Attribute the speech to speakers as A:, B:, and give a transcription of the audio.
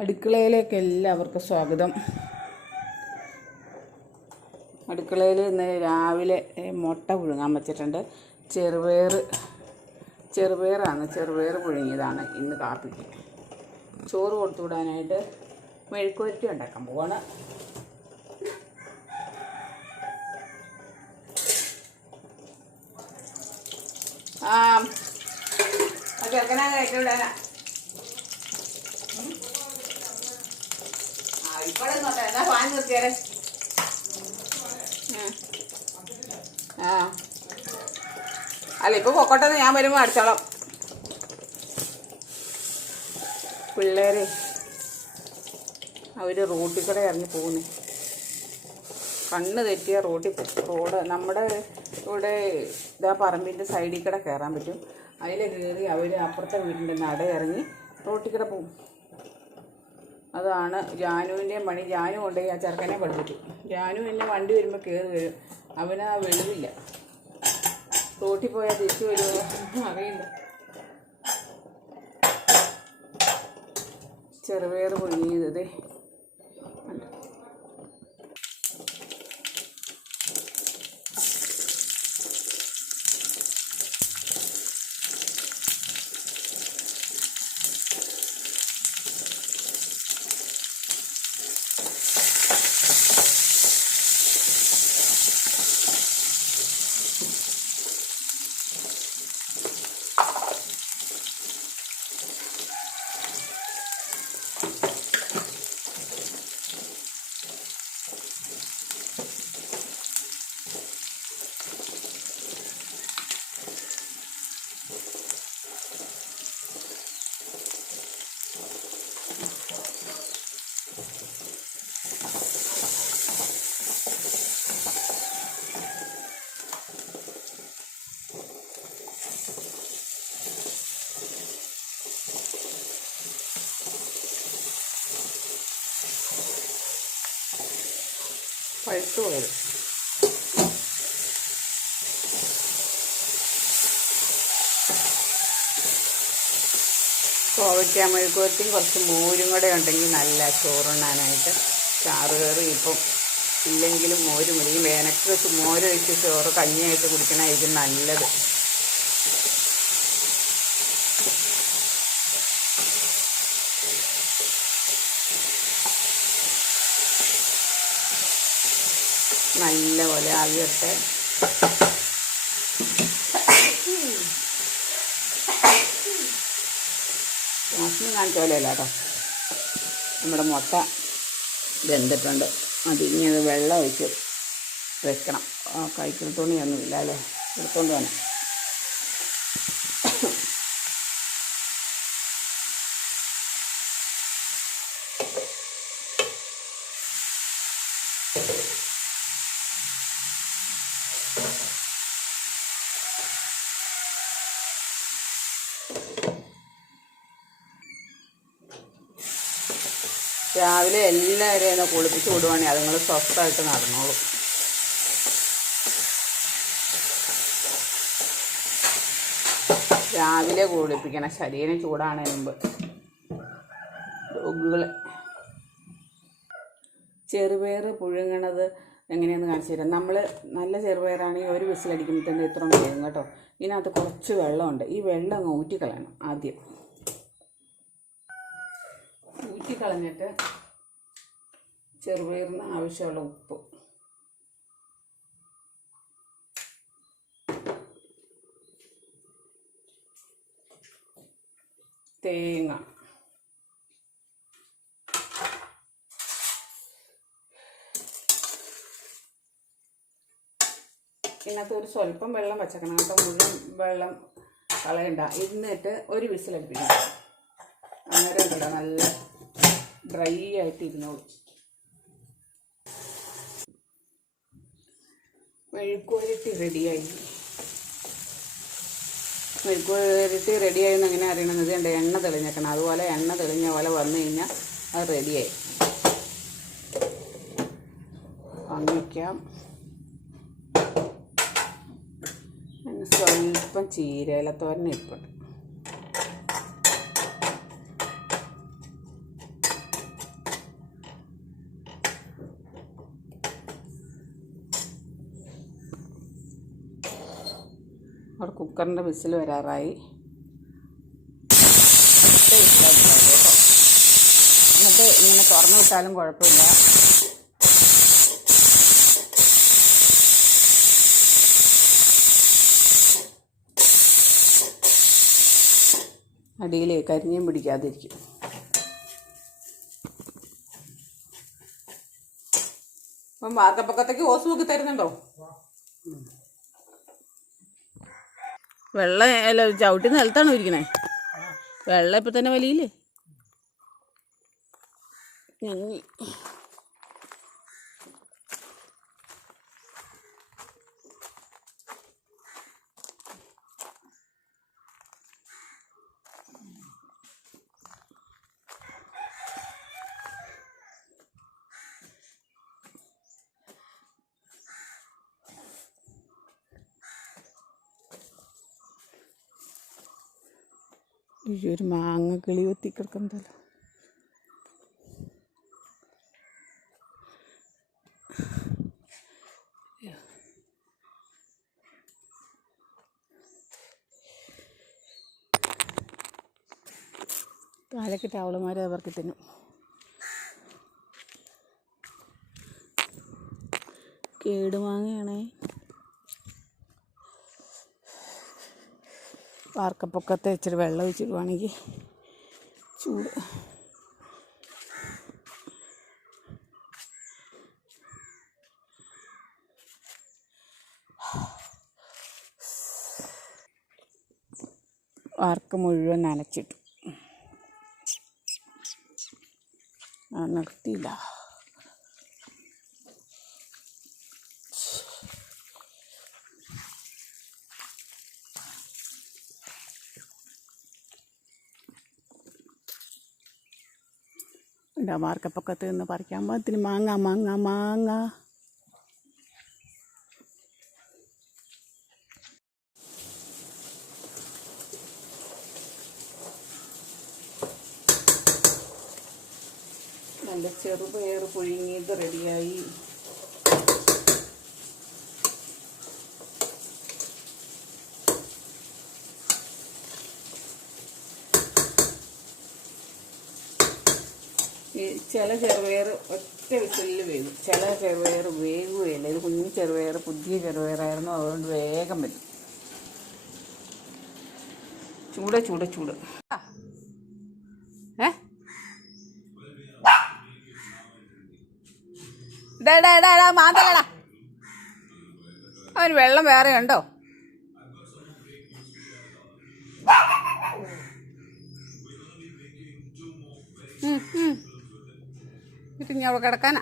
A: അടുക്കളയിലേക്ക് എല്ലാവർക്കും സ്വാഗതം. അടുക്കളയിൽ ഇന്ന് രാവിലെ മുട്ട പുഴുങ്ങാൻ വെച്ചിട്ടുണ്ട്. ചെറുപയർ ചെറുപയറാണ്. ചെറുപയർ പുഴുങ്ങിയതാണ് ഇന്ന് കാപ്പിക്ക്. ചോറ് കൊടുത്തു വിടാനായിട്ട് മെഴുക്കുവരട്ടി ഉണ്ടാക്കാൻ പോവാണ്. ആ ആ ചെറുക്കനാ കയറ്റി വിടാനാ. ആ. അല്ല ഇപ്പൊ പൊക്കോട്ടെന്ന് ഞാൻ വരുമ്പോ അടിച്ചോളാം. പിള്ളേരെ അവർ റോട്ടിൽ കൂടെ ഇറങ്ങി പോകുന്നു. കണ്ണ് തെറ്റിയ റോഡിൽ റോഡ് നമ്മുടെ ഇവിടെ ഇതാ പറമ്പിന്റെ സൈഡിൽ കൂടെ കയറാൻ പറ്റും. അതിൽ കയറി അവർ അപ്പുറത്തെ വീടിന്റെ നട ഇറങ്ങി റോട്ടിൽ കൂടെ പോകും. അതാണ് ജാനുവിന്റെ പണി ജാനു കൊണ്ടുപോയി ആ ചെറുക്കനെ പഠിപ്പിച്ചു. ജാനു എന്നെ വണ്ടി വരുമ്പോൾ കയറി വരും. അവന് വെളിവില്ല. റോട്ടിൽ പോയാൽ തിരിച്ചു വരുമോ അറിയില്ല. ചെറുപയർ പൊഴിഞ്ഞത് പഴുത്തു പോയത് കോവയ്ക്ക മെഴുക്കുവരട്ടിയും കുറച്ച് മോരും കൂടെ ഉണ്ടെങ്കിൽ നല്ല ചോറുണ്ണാനായിട്ട്. ചാറ് കയറി ഇപ്പം ഇല്ലെങ്കിലും മോരും മതി. വേനക്ക് വെച്ച് ചോറ് കഞ്ഞിയായിട്ട് കുടിക്കണമായിരിക്കും നല്ലത്. നല്ല പോലെ ആവി വരട്ടെ വാസന കാണിച്ച പോലെയല്ല കേട്ടോ നമ്മുടെ മുട്ട വെന്തിട്ടുണ്ട്. അത് ഇനി അത് വെള്ളം ഒഴിച്ച് വെക്കണം. ആ കൈക്കിൽ തുണിയൊന്നുമില്ല അല്ലേ? എടുത്തോണ്ട് വേണം രാവിലെ എല്ലാവരെയും ഒന്ന് കുളിപ്പിച്ച് വിടുവാണെങ്കിൽ അതുങ്ങൾ സ്വസ്ഥമായിട്ട് നടന്നോളും. രാവിലെ കുളിപ്പിക്കണം ശരീരം ചൂടാണ് മുമ്പ്. ഡോഗുകൾ ചെറുപയർ പുഴുങ്ങണത് എങ്ങനെയാണെന്ന് കാണിച്ചു തരാം. നമ്മൾ നല്ല ചെറുപയറാണെങ്കിൽ ഒരു വിസിലടിക്കുമ്പോൾ തന്നെ ഇത്രയും വേഗം കേട്ടോ. ഇതിനകത്ത് കുറച്ച് വെള്ളമുണ്ട്. ഈ വെള്ളം അങ്ങ് ഊറ്റിക്കളയണം ആദ്യം. ഊറ്റിക്കളഞ്ഞിട്ട് ചെറുപയറിന് ആവശ്യമുള്ള ഉപ്പ്. തേങ്ങ. ഇതിനകത്ത് ഒരു സ്വല്പം വെള്ളം വച്ചേക്കണം. കേട്ടോ മുഴുവൻ വെള്ളം കളയണ്ട. എന്നിട്ട് ഒരു വിസിലടിപ്പിക്കണം. അന്നേരം ഉണ്ടല്ലോ നല്ല ഡ്രൈ ആയിട്ട് ഇരുന്നോളും മെഴുക്കുവരട്ടി റെഡിയായി. മെഴുക്കുവരട്ടി റെഡിയായി എന്ന് എങ്ങനെ അറിയണമെന്നത് എന്റെ എണ്ണ തെളിഞ്ഞേക്കണം. അതുപോലെ എണ്ണ തെളിഞ്ഞ പോലെ വന്നു കഴിഞ്ഞാൽ അത് റെഡിയായി. വാങ്ങിക്കാം സ്വല്പം ചീരയിലത്തോരൻ ഇരിപ്പുണ്ട് അവിടെ കുക്കറിന്റെ വിസിൽ വരാറായി. കേട്ടോ എന്നിട്ട് ഇങ്ങനെ തുറന്നു വിട്ടാലും കുഴപ്പമില്ല. അടിയിൽ കരിഞ്ഞും പിടിക്കാതിരിക്കും. അപ്പം വാർത്തപ്പൊക്കത്തേക്ക് ഓസ് നോക്കി തരുന്നുണ്ടോ? വെള്ളം അല്ല ചവിട്ടി നിലത്താണോ ഇരിക്കണേ. വെള്ളം ഇപ്പം തന്നെ വലിയില്ലേ? ഞങ്ങി ഒരു മാങ്ങ കിളി കൊത്തി കിടക്കുന്നതല്ലോ താലക്കിട്ട് അവളുമാരെ അവർക്ക് തിന്നും. കേടുമാങ്ങയാണേ വാർക്കപ്പൊക്കത്തെ ഇച്ചിരി വെള്ളം ഒഴിച്ചിടുവാണെങ്കിൽ ചൂട്. വാർക്ക് മുഴുവൻ നനച്ചിട്ടു. നിർത്തിയില്ല. എന്റെ മാർക്കപ്പൊക്കത്ത് നിന്ന് പറിക്കാൻ പാകത്തിന് മാങ്ങ മാങ്ങ മാങ്ങ. നല്ല ചെറുപയർ പുഴുങ്ങിയത് റെഡിയായി ചില ചെറുപയർ ഒറ്റ വിസിലിൽ വേകും ചില ചെറുപയർ വേകുകയില്ല ഇത് കുഞ്ഞു ചെറുപയർ പുതിയ ചെറുപയറായിരുന്നു. അതുകൊണ്ട് വേഗം വരും. ചൂട് ചൂട് ചൂട്. ഡാ മാന്തലടാ അവന് വെള്ളം വേറെ ഉണ്ടോ? ഉം, ഉം. എന്നിട്ട് ഇനി അവിടെ കിടക്കാനാ.